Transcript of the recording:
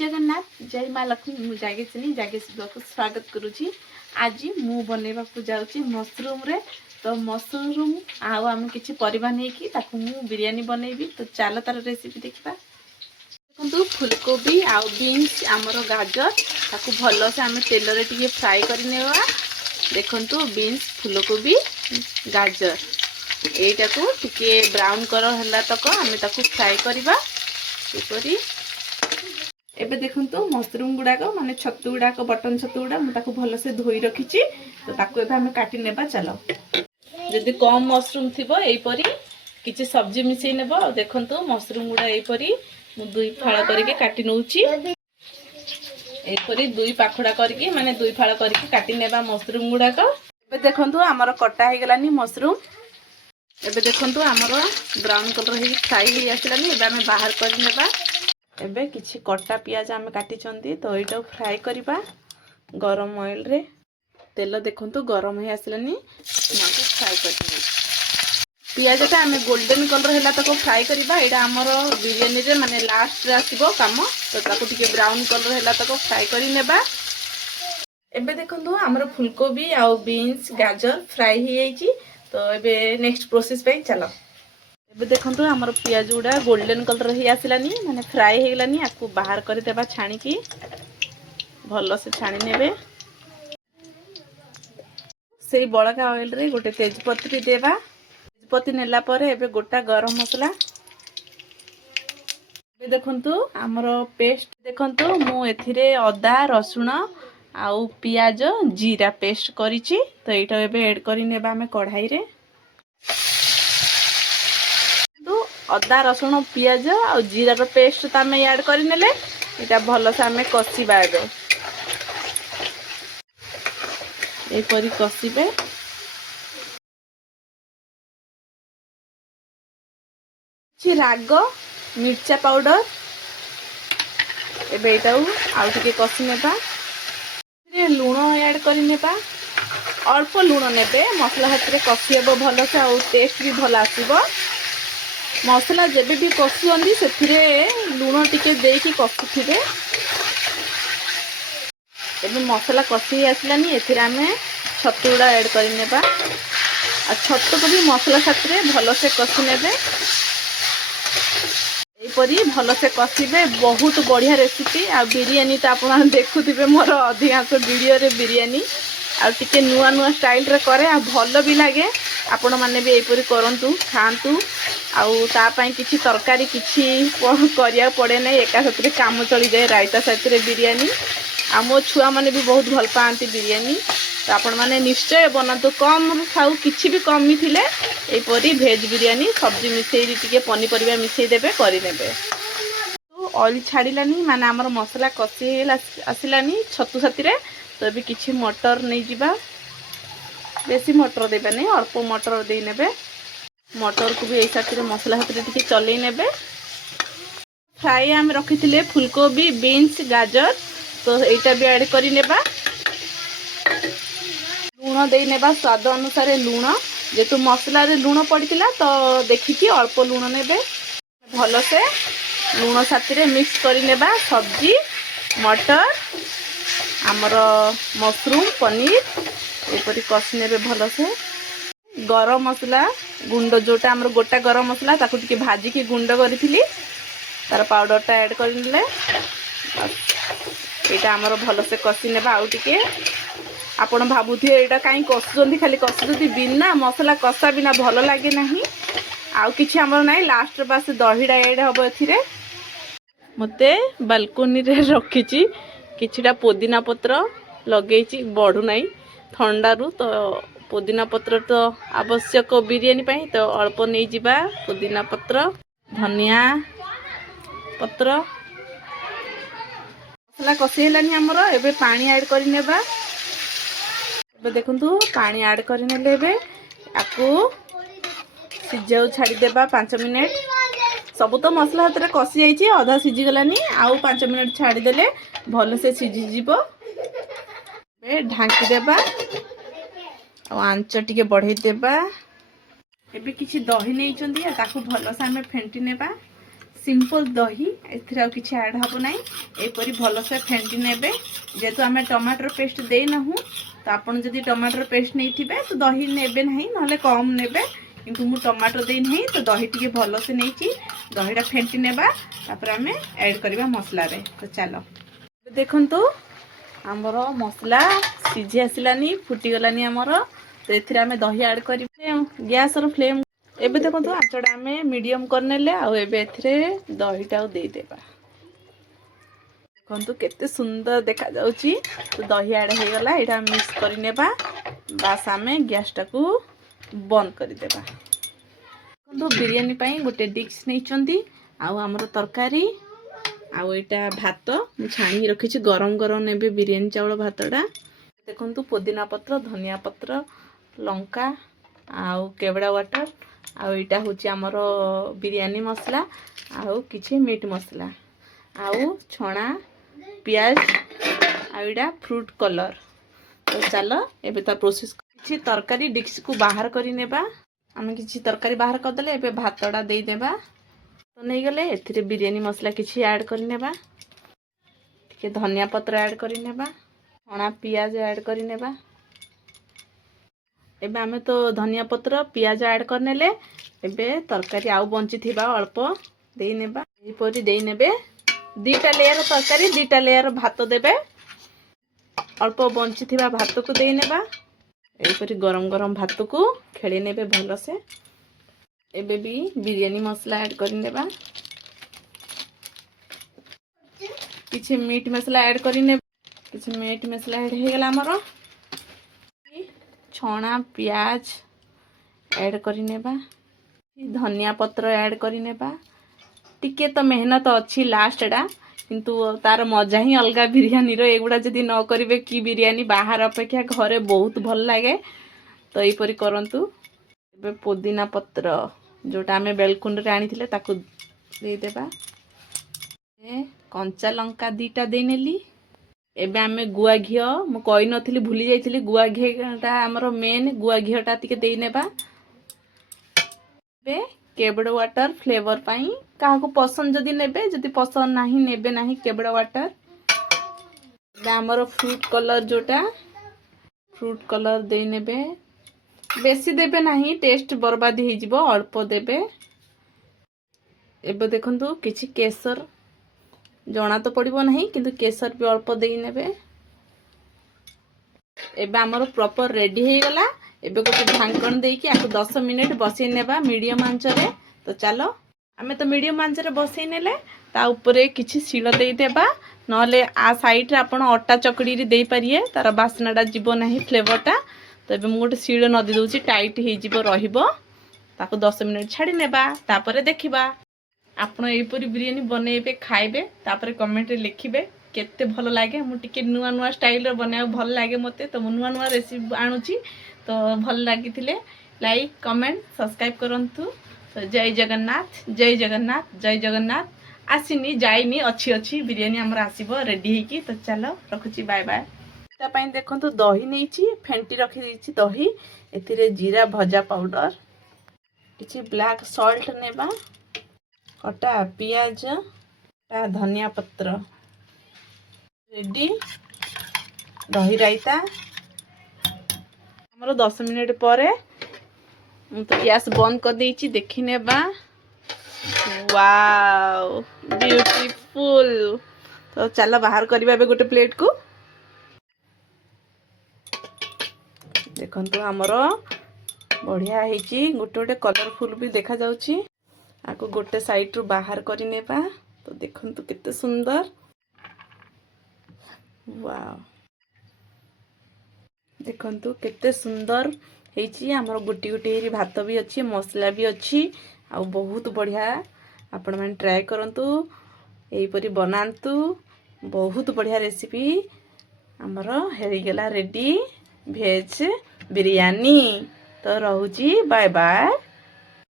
जगन्नाथ जय माँ लक्ष्मी मु जागेशिनी को स्वागत करुँची। आज मु बनैबाकू जाऊँगी मशरूम रे। तो मशरूम आम किसी परिबा नहीं कि ताकू मु बिरयानी बनैबी। तो चलो तार रेसिपी देखा। देखो फुलकोबी आउ बीन्स आमर गाजर ताकू भल से आम तेल रे टिके फ्राई करनेवा। देखंतु बीन्स फुलकोबी गाजर एटा को टिके ब्राउन कलर हला तक आम ताकू फ्राई करबा। एपरी एबे देखंतु मशरूम गुड़ाक माने छतु गुड़ाक बटन छतु गुड़ा मुझे भल से धोई रखी। तो ताकू एबे हमें काटी नेबा। चलो जदि कम मशरूम थिबो एपरी किछि सब्जी मिसई नेबो। देखंतु मशरूम गुड़ा एपरी मु दुई फाळ करके काटी नउची। एपरी दुई पाखुडा करके माने दुई फाळ करके काटी नेबा मशरूम गुड़ाक। एबे देखंतु हमर कटा हे गलानी मशरूम। एबे देखंतु हमर ब्राउन कलर हे फ्राई हे आसलानी। एबे हमें बाहर कर नेबा। एबे किछि कटा पियाज आम काटी चंदी। तो एटा फ्राई करबा गरम ऑयल रे। तेल देखंतु गरम हे आसलानी। माको फ्राई करनी पियाज ता आम गोल्डन कलर हैला तक फ्राई करबा। एटा हमर बिरयानी रे माने लास्ट रे आसीबो काम। तो ताको टिके ब्राउन कलर हैला तक फ्राई करि नेबा। एबे देखंतु हमर फुलकोबी आ बीन्स गाजर फ्राई हे जाईची। तो एबे नेक्स्ट प्रोसेस पे चलो। एबे देखंतु हमर पियाज गुडा गोल्डन कलर हे आसलानी माने फ्राई हे गलानी। आकु बाहर कर देबा छाणी की भलो से छाणी नेबे। सेई बळका ऑयल रे गोटे तेजपत्ती देबा। तेजपत्ती नेला परे एबे गोटा गरम मसला। एबे देखंतु हमर पेस्ट देखंतु मु एथिरे अदा रसुण आउ पियाज जीरा पेस्ट करिछि। तो एटा एबे ऐड करि नेबा हमें कढ़ाई रे। अदा रसुण पियाज और जीरा रो पेस्ट तो आम ऐड कर नेले। इटा भल से आम कषिबा। एपरी कषिबे राग मिर्चा पाउडर। एबे एटा आउ टिके कषि नेबा। लूण ऐड कर नेबा। अल्प लूण नेबे मसला हाथ में कषिब भल से आउ टेस्ट भी भल आसीबो। मसला जेबे भी कषुंदी से लूण टिके देकी कषुथिबे। एबे मसला कषि आसलानी। एथिरे आमे छतु गुड़ा ऐड कर नेबा। आ छतु को भी मसला साथ में भल से कषि नेबे। एपरी भल से कषिबे। बहुत बढ़िया रेसिपी। आ बिरयानी तो आप देखुथिबे मोर अधिकांश वीडियो रे बिरयानी आ टिके नुआ नुआ स्टाइल रे करे। आ भल भी लागे। आपण माने भी एपरी करंतु खांतु। आउ ता पई किछि तरकारी किछि करिया पड़े नै। एका साथ रे काम चली जाए। रायता साथ रे बिरयानी आ मो छुआ माने भी बहुत भल पांती बिरयानी। तो आपण माने निश्चय बनातु। कम खाऊ किछि भी कमी थिले एपरी भेज बिरयानी सब्जी मिसेई टिके पनीपरिया मिसेई देबे करि नेबे। तो ऑयल छाड़िलानी माने हमर मसला कषि आसिलानी छतु साथी रे। तो अभी किछि मटर नै जिबा। बेसी मटर देबे नै अल्प मटर दे नेबे। मटर को भी यही साथ में मसला हाथ में टिके चलई नेबे। फ्राई आम रखी फुलकोबी बीन्स गाजर। तो यहाँ भी ऐड कर नेबा। लूण दे नेबा स्वाद अनुसार लूण। जेतु मसला रे लूण पड़ता तो देखिकी अल्प लूण नेबे। भल से लूण साथी रे मिक्स कर नेबा। सब्जी मटर आमर मशरूम पनीर एपरी कषि नेबे भल से। गरम मसला गुंड जोटा आमर गोटा गरम मसला ताकू टिके भाजी की गुंड करी तार पाउडर टा ऐड कर नेले। एटा आमर भल से कषि नेबा। आउ टिके आपण भाबुथिए एटा काई कषुचंदी खाली कषुचंदी बिना मसला कषा बिना भल लागे नाही। आउ किछि आमर नाही। लास्ट बास दहीडा ऐड हबो एथिरे। मते बालकोनी रे रखिछि किछिटा पुदीना पत्र लगेछि बढ़ू नाही ठंडा रु। तो पुदीना पत्र तो आवश्यक बिरयानी पाई। तो अल्प नहीं जिबा पुदीना पत्र धनिया पत्र। मसला कषि हेलानी हमर। एबे पानी ऐड कर नेबा। एबे देखंतु पानी ऐड कर नेले। एबे आकु सिजाउ छाड़ी देबा 5 मिनिट। सब तो मसला हाथ रे कषि जाईची आधा सिझी गलानी। आउ 5 मिनिट छाड़ी देले भल से सिझी जीवो। एबे ढांकी देबा आंच टिके बढ़ई देबा। एबे किछि दही नै चंदी ताकू भल से हमें फेंटी नेबा। सिंपल दही एथिरे आउ किछि ऐड हबो नाही एपरी भलो से फेंटी नेबे जेतु आमे टमाटर पेस्ट देई नहु तो आपण जदी टमाटर पेस्ट नै थिबे तो दही नेबे नाही नहले कम नेबे किंतु मु टमाटर देई नाही तो दही टिके भलो से नैची दहीटा फेंटी नेबा तापर आमे ऐड करबा मसला रे तो चलो देखन तो हमर मसला सिझी आसिलानी फुटी गलानी हमर तो एथिरे आमे दही ऐड करबे गैस रो फ्लेम एबे देखो तो आचड़ा आमे मीडियम करनेले आ एबे एथिरे दहीटा दे देबा देखो केते सुंदर देखा जाउची तो दही ऐड हे गला एटा मिक्स करि नेबा बास आमे गैस टाकू बंद करि देबा तो बिरयानी पई गोटे डिश नै चंदी आ हमर तरकारी आ एटा भात मु छाणी रखी छी गरम गरम नेबे बिरयानी चावल भातडा देखो पुदीना पत्र धनिया पत्र लंका आ केवड़ा वाटर आउ इटा होची हमर बिरयानी मसला आउ किछि मीट मसला आउ छणा प्याज आउ इटा फ्रूट कलर तो चलो एबे ता प्रोसेस किछि तरकारी डिश को बाहर करि नेबा हम किछि तरकारी बाहर कर देले एबे भातडा देई देबा तो नै गले एथिरे बिरयानी मसला किछि ऐड करि नेबा के धनिया पत्र ऐड करि नेबा छणा प्याज ऐड करि नेबा एबे आमे तो धनिया पत्र पियाज ऐड करनेले एबे तरकारी आउ बंची थिबा अल्प देई नेबा एही परी देई नेबे दीटा लेयर तरकारी दीटा लेयर भात देबे अल्प बंची थिबा भात को देई नेबा एही परी गरम गरम भात को खेली नेबे भलो से एबे भी बिरयानी मसला ऐड कर नेबा किछि मीट मसला ऐड करि ने किछि मीट मसला ऐड हे गेला हमरो छणा प्याज ऐड करि नेबा धनिया पत्र ऐड करि नेबा टिके तो मेहनत अच्छी लास्ट डा किंतु तार मजा ही अलगा बिरयानी रो एगुडा जदी न करिवे की बिरयानी बाहर अपेक्षा घरे बहुत भल लागे तो एई परी करंतु एबे पुदीना पत्र जोटा हमें बेलकुंड रे आनी थिले ताकू दे देबा ए कंचा लंका दीटा दे नेली एबे आमे गुआ घियो मु कहि नथिली भूली जाइथिली गुआ घियोटा हमरो मेन गुआ घियोटा तिके देई नेबा बे केवड़ वाटर फ्लेवर पाई काहा को पसंद जदी नेबे जदी पसंद नाही नेबे नाही केवड़ वाटर बे हमरो फ्रूट कलर जोटा फ्रूट कलर देई नेबे बेसी देबे नाही टेस्ट बर्बाद हे जिवो अल्प देबे एबे देखंतु किछि केसर जना तो पड़िबो नहीं किंतु केसर भी अल्प देई नेबे एबे हमरो प्रॉपर रेडी हे गला एबे गोटे ढांकन देई कि आको 10 मिनिट बसै नेबा मीडियम आंच रे तो चलो हमें तो मीडियम आंच रे बसै नेले ता ऊपरे किछि सील देई देबा नले आ साइड रे आपण अट्टा चकड़ी रे देई परिए तार बासनाडा जीवो नहीं फ्लेवरटा तो एबे मु गोटे सील नदी दउची टाइट हे जीवो रहिबो ताको 10 मिनिट छाडी नेबा तापरे देखिबा आपण एपरी बिरयानी बनेबे खाइबे तापरे कमेंट रे लिखिबे केते भलो लागे मु टिके नुवा नुवा स्टाइल रे बनाउ भल लागे मते तो मु नुवा नुवा रेसिपी आनुची तो भल लागिथिले लाइक कमेंट सब्सक्राइब करंतु तो जय जगन्नाथ जय जगन्नाथ जय जगन्नाथ आसीनी जाइनी अच्छी अच्छी बिरयानी हमर आसीबो रेडी हे की तो चलो रखुची बाय बाय ता पई देखंतु दही नेची फेंटी रखी दीची दही एथिरे जीरा भजा पाउडर किछि ब्लैक सॉल्ट नेबा कटा पियाज ता धनिया पत्र रेडी दही रायता हमरो 10 मिनिट परे मु तो गैस बंद कर देइची देखि नेबा वाओ ब्यूटीफुल तो चलो बाहर करबा बे गोटे प्लेट को देखंतु हमरो बढ़िया हेची गोटे गोटे कलरफुल भी देखा जाउची आको गोटे साइड रु बाहर करि नेबा तो देखंतु किते सुंदर वाओ देखंतु केते सुंदर हेची हमर गुटी गुटी हेरी भात भी अच्छी मसला भी अच्छी आ बहुत बढ़िया आपण मन ट्राई करंतु एही परी बनांतु बहुत बढ़िया रेसिपी हमर हेरी गेला रेडी वेज बिरयानी तो रहूची बाय बाय।